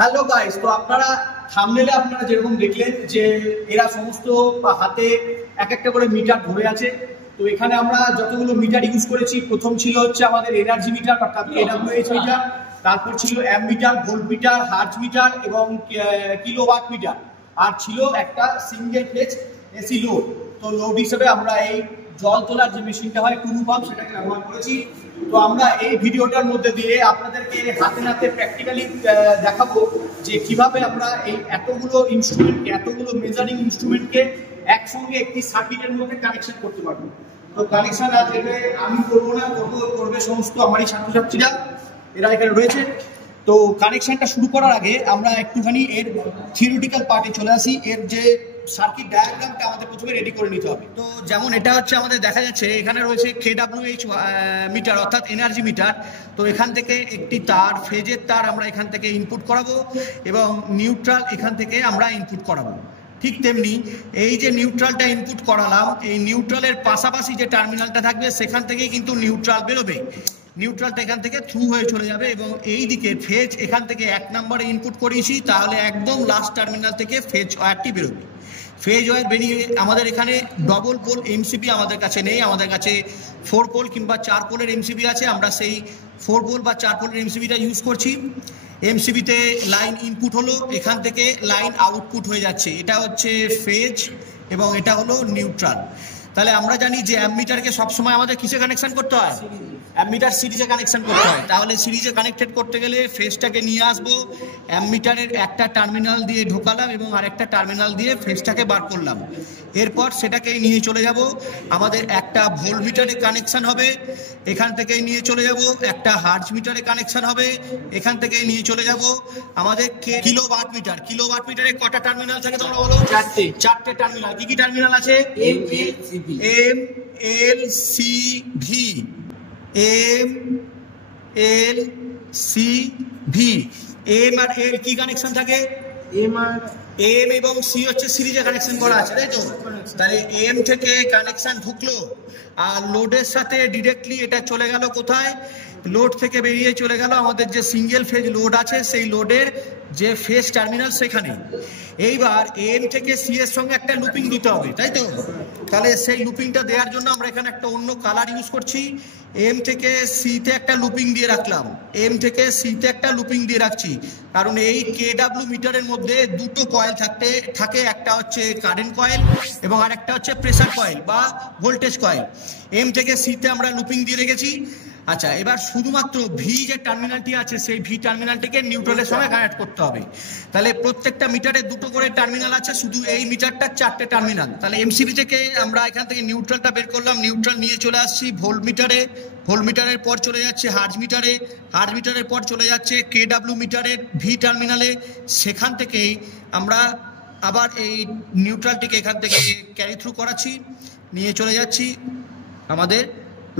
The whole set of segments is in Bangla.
হ্যালো গাইস, তো আপনারা থাম্বনেলে আপনারা যেরকম দেখলেন যে এরা সমস্ত হাতে এক একটা করে মিটার ধরে আছে। তো এখানে আমরা যতগুলো মিটার ইউজ করেছি, প্রথম ছিল হচ্ছে আমাদের এনার্জি মিটার অর্থাৎ KWH মিটার, তারপর ছিল amp meter, volt meter, hertz meter এবং কিলোওয়াট মিটার, আর ছিল একটা সিঙ্গেল ফেজ এসি লোড। তো লোড হিসেবে আমরা এই জল তোলার যে মেশিনটা হয় টুলু পাম্প, সেটাকে ব্যবহার করেছি। তো আমরা এই ভিডিওটার মধ্যে দিয়ে আপনাদেরকে হাতে নাতে প্র্যাকটিক্যালি দেখাবো যে কিভাবে আমরা এই এতগুলো ইনস্ট্রুমেন্ট, এতগুলো মেজারিং ইনস্ট্রুমেন্টকে একসঙ্গে একটি সার্কিটের মধ্যে কানেকশন করতে পারবো। তো কানেকশন আজ আমি করবো না, করবে সমস্ত আমারই ছাত্রছাত্রীরা, এরা এখানে রয়েছে। তো কানেকশনটা শুরু করার আগে আমরা একটুখানি এর থিওরিটিক্যাল পার্টে চলে আসি। এর যে সার্কিট ডায়াগ্রামটা আমাদের প্রথমে রেডি করে নিতে হবে। তো যেমন এটা হচ্ছে আমাদের দেখা যাচ্ছে এখানে রয়েছে KWH মিটার অর্থাৎ এনার্জি মিটার। তো এখান থেকে একটি তার, ফেজের তার আমরা এখান থেকে ইনপুট করাবো এবং নিউট্রাল এখান থেকে আমরা ইনপুট করাবো। ঠিক তেমনি এই যে নিউট্রালটা ইনপুট করালাম, এই নিউট্রালের পাশাপাশি যে টার্মিনালটা থাকবে সেখান থেকেই কিন্তু নিউট্রাল বেরোবে। নিউট্রালটা এখান থেকে থ্রু হয়ে চলে যাবে এবং এই দিকে ফেজ এখান থেকে 1 নম্বরে ইনপুট করিয়েছি, তাহলে একদম লাস্ট টার্মিনাল থেকে ফেজ ওয়্যারটি বেরোবে। ফেজ ওয়্যার বেরিয়ে আমাদের এখানে ডবল পোল এমসিবি আমাদের কাছে নেই, আমাদের কাছে 4 পোল কিংবা 4 পোলের এমসিবি আছে। আমরা সেই 4 পোল বা 4 পোলের এমসিবিটা ইউজ করছি। এমসিবিতে লাইন ইনপুট হলো, এখান থেকে লাইন আউটপুট হয়ে যাচ্ছে। এটা হচ্ছে ফেজ এবং এটা হলো নিউট্রাল। তাহলে আমরা জানি যে অ্যামমিটারকে সবসময় আমাদের কিসে কানেকশন করতে হয়? অ্যামমিটার সিরিজে কানেকশন করতে হয়। তাহলে সিরিজে কানেক্টেড করতে গেলে ফেজটাকে নিয়ে আসবো, অ্যামমিটারের একটা টার্মিনাল দিয়ে ঢোকালাম এবং আরেকটা টার্মিনাল দিয়ে ফেজটাকে বার করলাম। এরপর সেটাকে নিয়ে চলে যাব, আমাদের একটা ভোল্ট মিটারে কানেকশন হবে, এখান থেকে নিয়ে চলে যাব একটা হার্জ মিটারে কানেকশন হবে, এখান থেকে নিয়ে চলে যাব আমাদের কিলোওয়াট মিটার। কিলোওয়াট মিটারে কটা টার্মিনাল থাকে তোমরা বলো? চারটে টার্মিনাল। কি কি টার্মিনাল আছে? এম, এল, সি, ভি। এম, এল, সি, ভি। এম আর এল কি কানেকশন থাকে? এম এবং সি হচ্ছে সিরিজে কানেকশন করা আছে, তাই তো? তাহলে এম থেকে কানেকশন ঢুকলো আর লোডের সাথে ডিরেক্টলি এটা চলে গেল কোথায়? লোড থেকে বেরিয়ে চলে গেল আমাদের যে সিঙ্গেল ফেজ লোড আছে সেই লোডের যে ফেজ টার্মিনাল সেখানে। এইবার এম থেকে সি এর সঙ্গে একটা লুপিং দিতে হবে, তাই তো? তাহলে সেই লুপিংটা দেওয়ার জন্য আমরা এখানে একটা অন্য কালার ইউজ করছি। এম থেকে সিতে একটা লুপিং দিয়ে রাখলাম, এম থেকে সিতে একটা লুপিং দিয়ে রাখছি, কারণ এই KW মিটারের মধ্যে দুটো কয়েল থাকে, একটা হচ্ছে কারেন্ট কয়েল এবং আর একটা হচ্ছে প্রেসার কয়েল বা ভোল্টেজ কয়েল। এম থেকে সিতে আমরা লুপিং দিয়ে রেখেছি। আচ্ছা, এবার শুধুমাত্র ভি যে টার্মিনালটি আছে সেই ভি টার্মিনালটিকে নিউট্রালের সঙ্গে কানেক্ট করতে হবে। তাহলে প্রত্যেকটা মিটারে দুটো করে টার্মিনাল আছে, শুধু এই মিটারটা 4টে টার্মিনাল। তাহলে এমসিবি থেকে আমরা এখান থেকে নিউট্রালটা বের করলাম, নিউট্রাল নিয়ে চলে আসছি ভোল্ট মিটারে, ভোল্ট মিটারের পর চলে যাচ্ছে হার্জ মিটারে, হার্জ মিটারের পর চলে যাচ্ছে KW মিটারের ভি টার্মিনালে। সেখান থেকেই আমরা আবার এই নিউট্রালটিকে এখান থেকে ক্যারি থ্রু করাচ্ছি, নিয়ে চলে যাচ্ছি আমাদের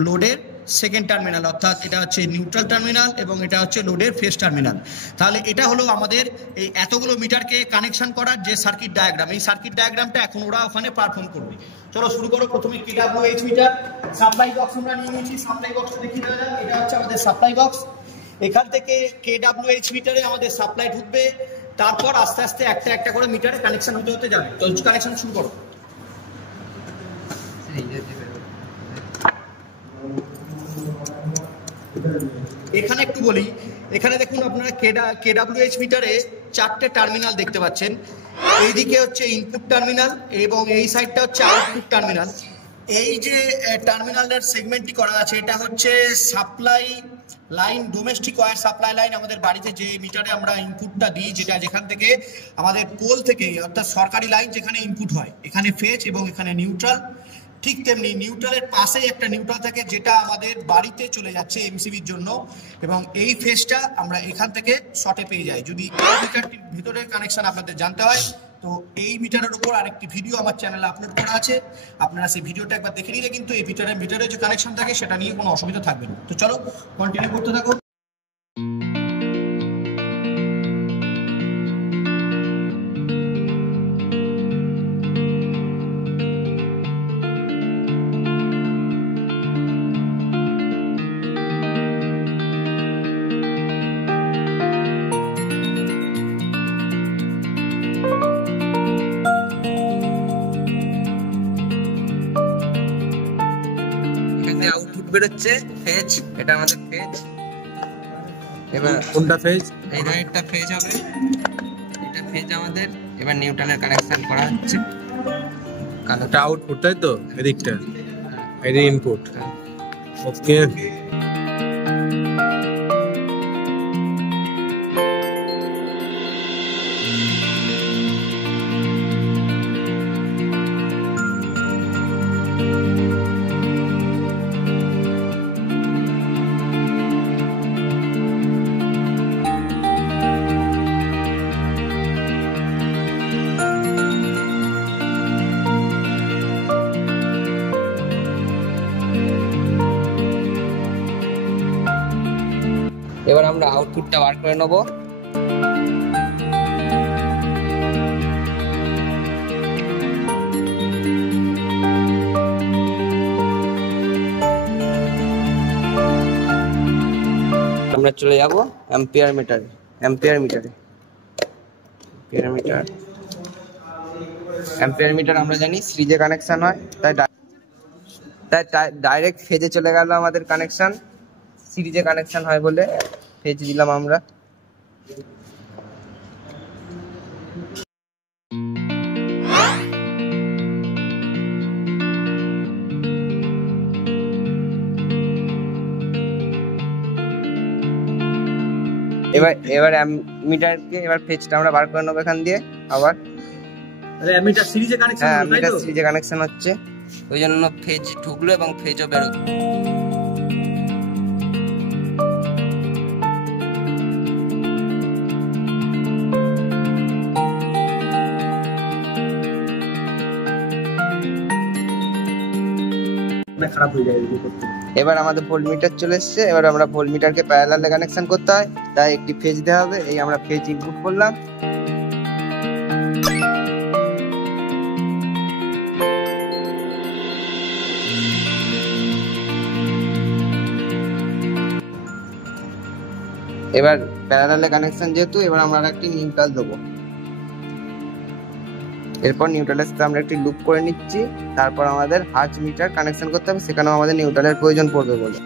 লোডের সেকেন্ড টার্মিনাল, অর্থাৎ এটা হচ্ছে নিউট্রাল টার্মিনাল এবং এটা হচ্ছে লোডের ফেজ টার্মিনাল। তাহলে এটা হলো আমাদের এই এতগুলো মিটারকে কানেকশন করার যে সার্কিট ডায়াগ্রাম। এই সার্কিট ডায়াগ্রামটা এখন ওরা ওখানে পারফর্ম করবে। চলো শুরু করো। প্রথমে KWH মিটার সাপ্লাই বক্স আমরা নিয়ে নিয়েছি। সাপ্লাই বক্সটা দেখিয়ে দেওয়া যাক। এটা হচ্ছে আমাদের সাপ্লাই বক্স। এখান থেকে KWH মিটারে আমাদের সাপ্লাই ঢুকবে, তারপর আস্তে আস্তে একটা একটা করে মিটারে কানেকশন হতে হতে যাবে। তো কানেকশন শুরু করো। এখানে একটু বলি, এখানে দেখুন আপনারা KWH মিটারে 4টে টার্মিনাল দেখতে পাচ্ছেন। এইদিকে হচ্ছে ইনপুট টার্মিনাল এবং এই সাইডটা হচ্ছে আউটপুট টার্মিনাল। এই যে টার্মিনালের সেগমেন্টটি করা আছে এটা হচ্ছে supply line, domestic wire supply line. আমাদের বাড়িতে যে মিটারে আমরা ইনপুটটা দিই, যেখান থেকে আমাদের পোল থেকে অর্থাৎ সরকারি লাইন যেখানে ইনপুট হয়, এখানে ফেজ এবং এখানে নিউট্রাল। ঠিক তেমনি নিউট্রালের পাশেই একটা নিউট্রাল থাকে যেটা আমাদের বাড়িতে চলে যাচ্ছে এমসিবির জন্য, এবং এই ফেজটা আমরা এখান থেকে শর্টে পেয়ে যাই। যদি এই মিটারটির ভিতরের কানেকশন আপনাদের জানতে হয় তো এই মিটারের উপর আরেকটি ভিডিও আমার চ্যানেলে আপলোড করা আছে, আপনারা সেই ভিডিওটা একবার দেখে নিলে কিন্তু এই মিটারের যে কানেকশন থাকে সেটা নিয়ে কোনো অসুবিধা থাকবে না। তো চলো কন্টিনিউ করতে থাকো। বেরোচ্ছে ফেজ, এটা আমাদের ফেজ। এবার কোনটা ফেজ? এই রাইটটা ফেজ হবে, এটা ফেজ আমাদের। এবার নিউট্রালের কানেকশন করা হচ্ছে। এটা আউটপুট, তাই তো? এদিকটা এটা ইনপুট। ওকে, এবার আমরা আউটপুটটা বার করে নেব। আমরা চলে যাব অ্যাম্পিয়ার মিটারে। অ্যাম্পিয়ার মিটার আমরা জানি সিরিজে কানেকশন হয়, তাই ডাইরেক্ট ফেজে চলে গেল আমাদের কানেকশন। সিরিজে কানেকশন হয় বলে ফেজ দিলাম আমরা। এবার মিটারকে এবার ফেজটা আমরা বার করে নেবো এখান দিয়ে আবার। মিটার সিরিজে কানেকশন, হ্যাঁ মিটার সিরিজে কানেকশন হচ্ছে, ওই জন্য ফেজ ঢুকলো এবং ফেজও বেরোলো। খারাপ হয়ে যায়। এবার আমাদের ভোল্টমিটার চলে এসেছে। এবার আমরা ভোল্টমিটারকে প্যারালালে কানেকশন করতে হয়, তাই একটি ফেজ দেওয়া হবে। এই আমরা ফেজ ইনপুট করলাম। এবার প্যারালালে কানেকশন যেহেতু, এবার আমরা একটি নিউট্রাল দেবো। এরপর নিউট্রালের সাথে আমরা একটি লুপ করে নিচ্ছি। তারপর আমাদের হার্জ মিটার কানেকশন করতে হবে, সেখানেও আমাদের নিউট্রালের প্রয়োজন পড়বে বলে।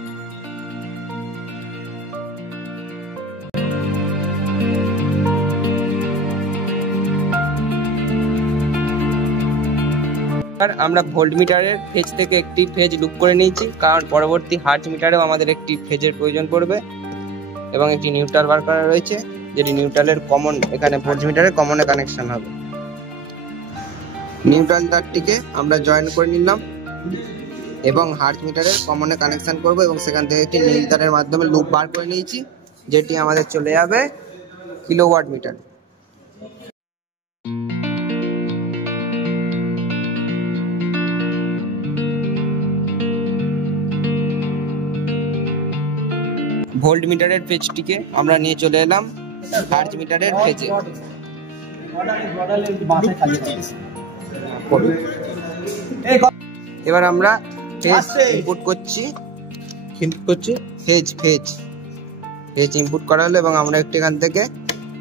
আমরা ভোল্ট মিটারের ফেজ থেকে একটি ফেজ লুপ করে নিয়েছি, কারণ পরবর্তী হার্জ মিটারেও আমাদের একটি ফেজের প্রয়োজন পড়বে। এবং একটি নিউট্রাল বার করা রয়েছে, যেটি নিউট্রালের কমন, এখানে ভোল্ট মিটারের কমনে কানেকশন হবে। নিউট্রাল তারটিকে আমরা জয়েন করে নিলাম এবং হার্জ মিটারের কমনে কানেকশন করব, এবং সেখান থেকে একটি নীল তারের মাধ্যমে লুপ বার করে নিয়েছি, যেটি আমাদের চলে যাবে কিলোওয়াট মিটার। ভোল্ট মিটারের পেজটিকে আমরা নিয়ে চলে এলাম হার্জ মিটারের পেজে। এবার আমরা ফেজ ইনপুট করছি, ফেজ ইনপুট করা হলো, এবং আমরা একটি এখান থেকে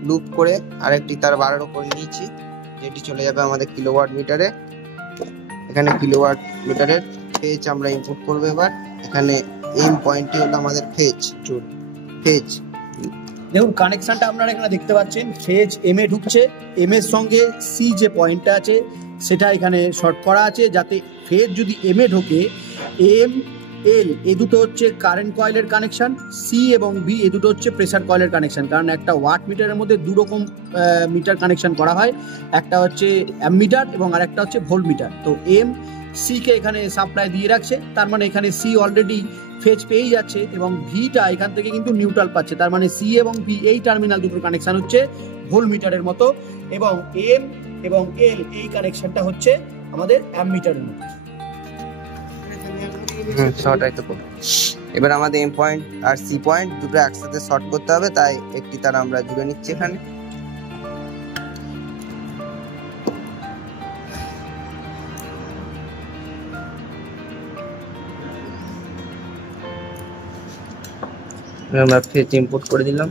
লুপ করে আরেকটি তার বাড়ানো করে নিয়েছি, যেটি চলে যাবে আমাদের কিলোওয়াট মিটারে। এখানে কিলোওয়াট মিটারের ফেজ আমরা ইনপুট করবো। এবার এখানে এম পয়েন্টটি হলো আমাদের ফেজ। দেখুন কানেকশনটা আপনারা এখানে দেখতে পাচ্ছেন, ফেজ এম এ ঢুকছে, এম এর সঙ্গে সি যে পয়েন্টটা আছে সেটা এখানে শর্ট করা আছে, যাতে ফেজ যদি এম এ ঢোকে, এম এল এই দুটো হচ্ছে কারেন্ট কয়েলের কানেকশন, সি এবং বি এই দুটো হচ্ছে প্রেসার কয়েলের কানেকশন। কারণ একটা ওয়াট মিটারের মধ্যে দু রকম মিটার কানেকশন করা হয়, একটা হচ্ছে অ্যামমিটার এবং আরেকটা হচ্ছে ভোল্ট মিটার। তো এম সি কে এখানে সাপ্লাই দিয়ে রাখছে, তার মানে এখানে সি অলরেডি ফেজ পেয়ে যাচ্ছে এবং ভিটা এখান থেকে কিন্তু নিউট্রাল পাচ্ছে, তার মানে সি এবং ভি এই টার্মিনাল দুটোর কানেকশন হচ্ছে ভোল্ট মিটারের মতো, এবং এম এবং এল এই কানেকশনটা হচ্ছে আমাদের অ্যামমিটারের মতো। এবার আমাদের এম পয়েন্ট আর সি পয়েন্ট দুটো একসাথে শর্ট করতে হবে, তাই একটি তার আমরা জুড়ে নিচ্ছি এখানে। আমরা ফেজ ইনপুট করে দিলাম।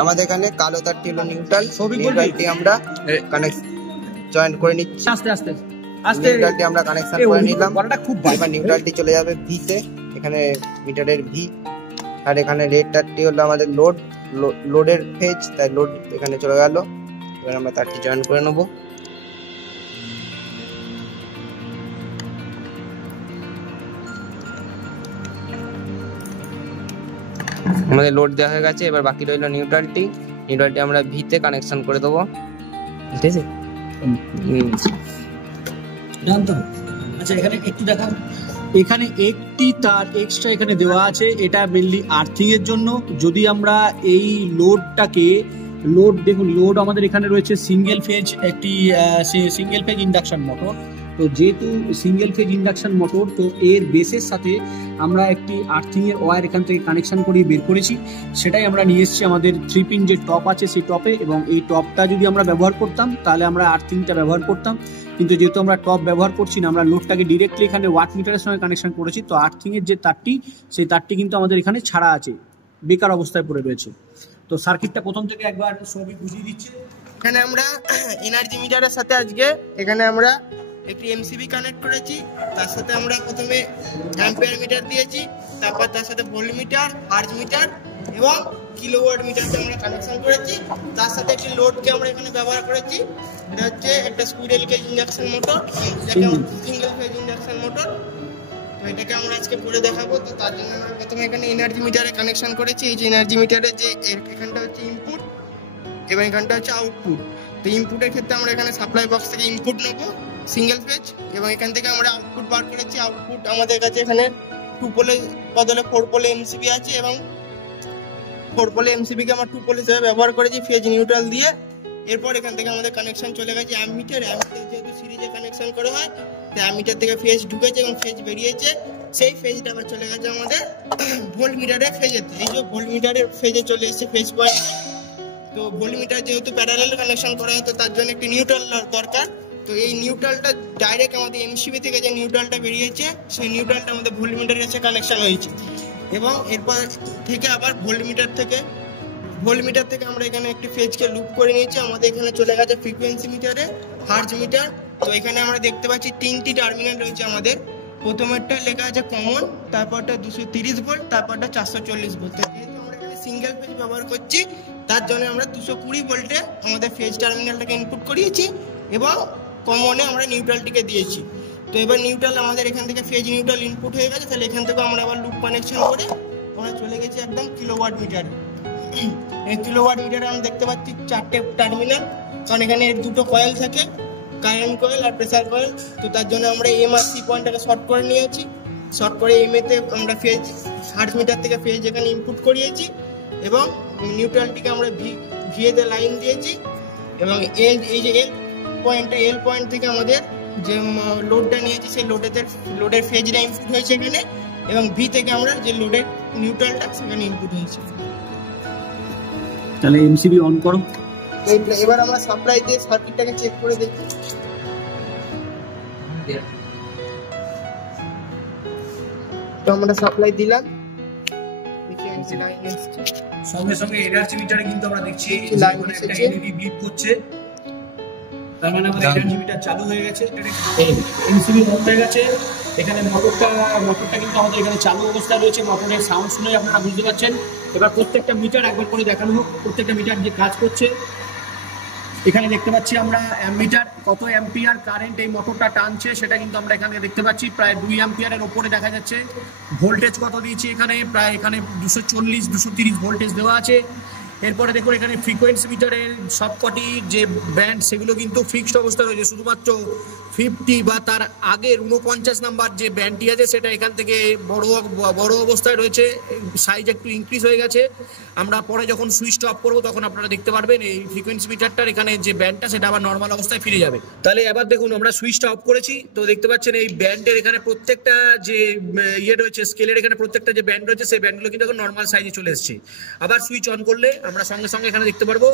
আমাদের এখানে কালো তারটি হলো নিউট্রাল, সবই বলবি? নিউট্রালটি আমরা কানেক্ট জয়েন করে নিচ্ছি। আস্তে আস্তে আস্তে নিউট্রালটি আমরা কানেকশন করে নিলাম। বড়টা খুব এবার নিউট্রালটি চলে যাবে ভি তে, এখানে মিটারের ভি, আর এখানে রেড তারটি হলো আমাদের লোডের ফেজ, তাই লোড এখানে চলে গেল। এবার আমরা তারটি জয়েন করে নেবো। আমাদের লোড দেওয়া হয়ে গেছে, এবার বাকি রইল নিউট্রালটি আমরা ভিতে কানেকশন করে দেবো, ঠিক আছে? জানতো। আচ্ছা এখানে একটু দেখান, এখানে একটি তার এক্সট্রা এখানে দেওয়া আছে, এটা মেনলি আর্থিং এর জন্য। যদি আমরা এই লোডটাকে দেখুন, লোড আমাদের এখানে রয়েছে সিঙ্গেল ফেজ, একটি সিঙ্গেল ফেজ ইন্ডাকশন মোটর। তো যেহেতু সিঙ্গেল ফেজ ইন্ডাকশন মোটর, তো এর বেসের সাথে আমরা একটি আর্থিং এর ওয়্যার এখান থেকে কানেকশন করিয়ে বের করেছি, সেটাই আমরা নিয়ে এসেছি আমাদের 3 পিন যে টপ আছে সেই টপে। এবং এই টপটা যদি আমরা ব্যবহার করতাম তাহলে আমরা আর্থিংটা ব্যবহার করতাম, কিন্তু যেহেতু আমরা টপ ব্যবহার করছি না, আমরা লোডটাকে ডিরেক্টলি এখানে ওয়াট মিটারের সঙ্গে কানেকশন করেছি। তো আর্থিং এর যে তারটি, সেই তারটি কিন্তু আমাদের এখানে ছাড়া আছে, বেকার অবস্থায় পড়ে রয়েছে। তো সার্কিটটা প্রথম থেকে একবার সবই বুঝিয়ে দিচ্ছে। এখানে আমরা এনার্জি মিটারের সাথে আজকে এখানে আমরা একটি এমসিবি কানেক্ট করেছি, তার সাথে আমরা প্রথমে অ্যাম্পিয়ার মিটার দিয়েছি, তারপর তার সাথে ভোল্ট মিটার, হার্জ মিটার এবং কিলোওয়াট মিটারকে আমরা কানেকশন করেছি। তার সাথে একটি লোডকে আমরা এখানে ব্যবহার করেছি, এটা হচ্ছে একটা squirrel cage induction motor, single phase induction motor. তো এটাকে আমরা আজকে পরে দেখাবো। তো তার জন্য আমরা প্রথমে এখানে এনার্জি মিটারে কানেকশন করেছি। এই যে এনার্জি মিটারের যে এখানটা হচ্ছে ইনপুট এবং এখানটা হচ্ছে আউটপুট। তো ইনপুটের ক্ষেত্রে আমরা এখানে সাপ্লাই বক্স থেকে ইনপুট নেবো সিঙ্গেল ফেজ, এবং এখান থেকে আমরা আউটপুট বার করেছি। আউটপুট আমাদের কাছে এখানে 2 পোলে বদলে 4 পোলে এমসিবি আছে, এবং 4 পোলে এমসিবিকে আমরা 2 পোল হিসেবে ব্যবহার করেছি ফেজ নিউট্রাল দিয়ে। এরপর এখান থেকে আমাদের কানেকশন চলে গেছে অ্যামিটার যেহেতু সিরিজে কানেকশন করা হয়, তো অ্যামিটার থেকে ফেজ ঢুকেছে এবং ফেজ বেরিয়েছে। সেই ফেজটা আবার চলে গেছে আমাদের ভোল্ট মিটারের ফেজেতে। এই যে ভোল্ট মিটারের ফেজে চলে এসেছে ফেজ পয়েন্ট। তো ভোল্ট মিটার যেহেতু প্যারালাল কানেকশন করা হয়, তো তার জন্য একটি নিউট্রাল দরকার। তো এই নিউট্রালটা ডাইরেক্ট আমাদের এমসিবি থেকে যে নিউট্রালটা বেরিয়েছে, সেই নিউট্রালটা আমাদের ভোল্ট মিটারের কাছে কানেকশন হয়েছে। এবং এরপর থেকে আবার ভোল্ট মিটার থেকে আমরা এখানে একটি ফেজকে লুপ করে নিয়েছি। আমাদের এখানে চলে গেছে ফ্রিকোয়েন্সি মিটারে, হার্জ মিটার। তো এখানে আমরা দেখতে পাচ্ছি 3টি টার্মিনাল রয়েছে আমাদের। প্রথমেরটা লেখা আছে কমন, তারপরটা 230 ভোল্ট, তারপরটা 440 ভোল্ট। যেহেতু আমরা এখানে সিঙ্গেল ফেজ ব্যবহার করছি, তার জন্য আমরা 220 ভোল্টে আমাদের ফেজ টার্মিনালটাকে ইনপুট করিয়েছি এবং কমনে আমরা নিউট্রালটিকে দিয়েছি। তো এবার নিউট্রাল আমাদের এখান থেকে ফেজ নিউট্রাল ইনপুট হয়ে গেছে, তাহলে এখান থেকে আমরা আবার লুপ কানেকশন করে আমরা চলে গেছি একদম কিলোওয়াট মিটারে। এই কিলোওয়াট মিটারে আমরা দেখতে পাচ্ছি 4টে টার্মিনাল, কারণ এখানে 2টো কয়েল থাকে, কারেন্ট কয়েল আর প্রেসার কয়েল। তো তার জন্য আমরা এম আর সি পয়েন্টটাকে শর্ট করে নিয়েছি। শর্ট করে এমএতে আমরা ফেজ হার্জ মিটার থেকে ফেজ এখানে ইনপুট করিয়েছি, এবং নিউট্রালটিকে আমরা ভিএতে লাইন দিয়েছি। এবং এই যে এল পয়েন্ট থেকে আমাদের যে লোডটা নিয়েছি, সেই লোডের ফেজটা ইনপুট হয়েছে এখানে, এবং ভি থেকে আমরা যে লোডের নিউট্রালটা সেখানে ইনপুট হয়েছে। তাহলে এমসিবি অন করো। এবার আমরা সাপ্লাই দিয়ে সার্কিটটাকে চেক করে দেখি। তো আমরা সাপ্লাই দিলাম, সঙ্গে সঙ্গে এনার্জি মিটারে কিন্তু আমরা দেখছি একটা এলইডি ব্লিপ করছে, তার মানে আমাদের এনার্জি মিটার চালু হয়ে গেছে, এমসিবি অন হয়ে গেছে। এখানে মোটরটা কিন্তু আমাদের এখানে চালু অবস্থায় রয়েছে। মোটরের সাউন্ড শুনে আপনারা বুঝতে পারছেন। এবার প্রত্যেকটা মিটার একবার করে দেখানো হোক, প্রত্যেকটা মিটার যে কাজ করছে। এখানে দেখতে পাচ্ছি আমরা অ্যামিটার কত অ্যাম্পিয়ার কারেন্ট এই মোটরটা টানছে সেটা কিন্তু আমরা এখানে দেখতে পাচ্ছি, প্রায় 2 অ্যাম্পিয়ারের ওপরে দেখা যাচ্ছে। ভোল্টেজ কত দিয়েছি এখানে, প্রায় এখানে 240-230 ভোল্টেজ দেওয়া আছে। এরপরে দেখুন এখানে ফ্রিকোয়েন্সি মিটারের সবকটি যে ব্যান্ড সেগুলো কিন্তু ফিক্সড অবস্থায় রয়েছে, শুধুমাত্র 50 বা তার আগের 49 নাম্বার যে ব্যান্ডটি আছে সেটা এখান থেকে বড় অবস্থায় রয়েছে, সাইজ একটু ইনক্রিজ হয়ে গেছে। আমরা পরে যখন সুইচটা অফ করবো তখন আপনারা দেখতে পারবেন এই ফ্রিকোয়েন্সি মিটারটার এখানে যে ব্যান্ডটা সেটা আবার নর্মাল অবস্থায় ফিরে যাবে। তাহলে এবার দেখুন আমরা সুইচটা অফ করেছি, তো দেখতে পাচ্ছেন এই ব্যান্ডের এখানে প্রত্যেকটা যে রয়েছে স্কেলের এখানে প্রত্যেকটা যে ব্যান্ড রয়েছে সেই ব্যান্ডগুলো কিন্তু এখন নর্মাল সাইজে চলে এসেছে। আবার সুইচ অন করলে আমরা সঙ্গে সঙ্গে এখানে দেখতে পারবো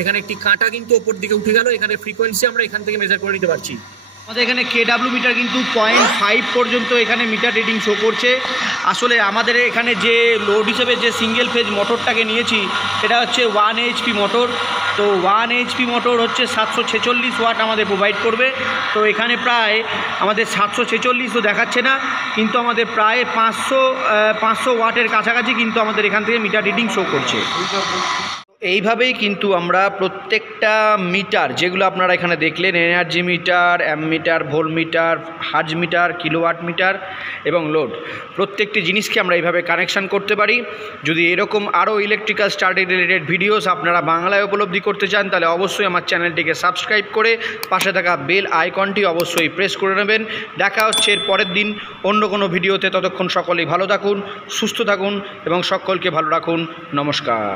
এখানে একটি কাঁটা কিন্তু ওপর দিকে উঠে গেল, এখানে ফ্রিকোয়েন্সি আমরা এখান থেকে মেজার করে নিতে পারছি। আমাদের এখানে কেডাব্লিউ মিটার কিন্তু 0.5 পর্যন্ত এখানে মিটার রিডিং শো করছে। আসলে আমাদের এখানে যে লোড হিসেবে যে সিঙ্গেল ফেজ মোটরটাকে নিয়েছি এটা হচ্ছে 1 HP মোটর। তো 1 HP মোটর হচ্ছে 746 ওয়াট আমাদের প্রোভাইড করবে। তো এখানে প্রায় আমাদের 746 তো দেখাচ্ছে না, কিন্তু আমাদের প্রায় 500 ওয়াটের কাছাকাছি কিন্তু আমাদের এখান থেকে মিটার রিডিং শো করছে। এইভাবেই কিন্তু আমরা প্রত্যেকটা মিটার যেগুলো আপনারা এখানে দেখলেন, energy meter, ammeter, voltmeter, hertz meter, kilowatt meter এবং লোড, প্রত্যেকটি জিনিসকে আমরা এইভাবে কানেকশান করতে পারি। যদি এরকম আরও ইলেকট্রিক্যাল স্টাডি রিলেটেড ভিডিওস আপনারা বাংলায় উপলব্ধি করতে চান তাহলে অবশ্যই আমার চ্যানেলটিকে সাবস্ক্রাইব করে পাশে থাকা বেল আইকনটি অবশ্যই প্রেস করে নেবেন। দেখা হচ্ছে এর পরের দিন অন্য কোনো ভিডিওতে। ততক্ষণ সকলেই ভালো থাকুন, সুস্থ থাকুন এবং সকলকে ভালো রাখুন। নমস্কার।